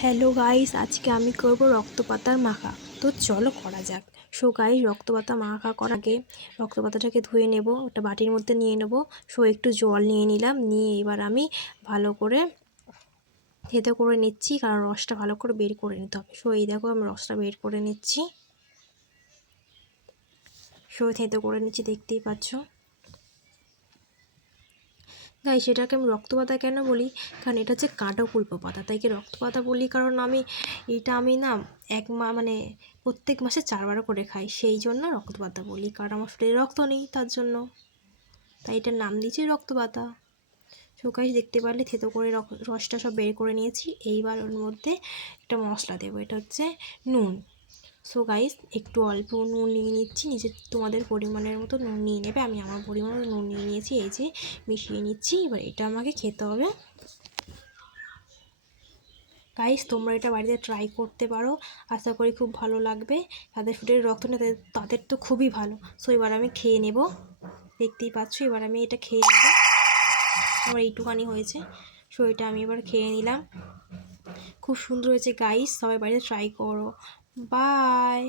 Hello guys, আজকে আমি করব রক্তপাতার মাখা। তো চলো করা যাক। সো গাইস, রক্তপাতা মাখা করার আগে রক্তপাতাটাকে ধুয়ে নেব, একটা বাটির মধ্যে নিয়ে নেব। সো একটু জল নিয়ে নিলাম, নিয়ে এবার আমি ভালো করে থেতো করে নিচ্ছি, কারণ রসটা ভালো করে বের করে নিতে হবে। সো এই দেখো, আমি রসটা বের করে নিচ্ছি। সো থেতো করে নিচ্ছি, দেখতেই পাচ্ছ গাইস। সেটাকে আমি রক্তপাতা কেন বলি, কারণ এটা হচ্ছে কাঠকুল্প পাতা, তাই কি রক্তপাতা বলি, কারণ আমি না মানে প্রত্যেক মাসে 4বার করে খাই, সেই জন্য রক্তপাতা বলি। কারণ আমার শরীরে রক্ত নেই, তার জন্য তাই এটার নাম দিয়েছি রক্তপাতা। সো গাইস, দেখতে পারলে থেতো করে রসটা সব বের করে নিয়েছি। এইবার ওর মধ্যে একটা মশলা দেবো, এটা হচ্ছে নুন। সো গাইস, একটু অল্প নুন নিয়ে নিচ্ছি, তোমাদের পরিমাণের মতো নুন নিয়ে নেবে। আমি আমার পরিমাণ মতো নুন নিয়ে নিয়েছি, এই যে মিশিয়ে নিচ্ছি। এবার এটা আমাকে খেতে হবে। গাইস, তোমরা এটা বাড়িতে ট্রাই করতে পারো, আশা করি খুব ভালো লাগবে। তাদের শরীরে রক্ত নেই, তাদের তো খুবই ভালো। সো এবার আমি খেয়ে নেব, দেখতেই পাচ্ছ। এবার আমি এটা খেয়ে নেব, আমার এইটুখানি হয়েছে। সো এটা আমি এবার খেয়ে নিলাম। খুব সুন্দর হয়েছে গাইস, সবাই বাড়িতে ট্রাই করো। বাই।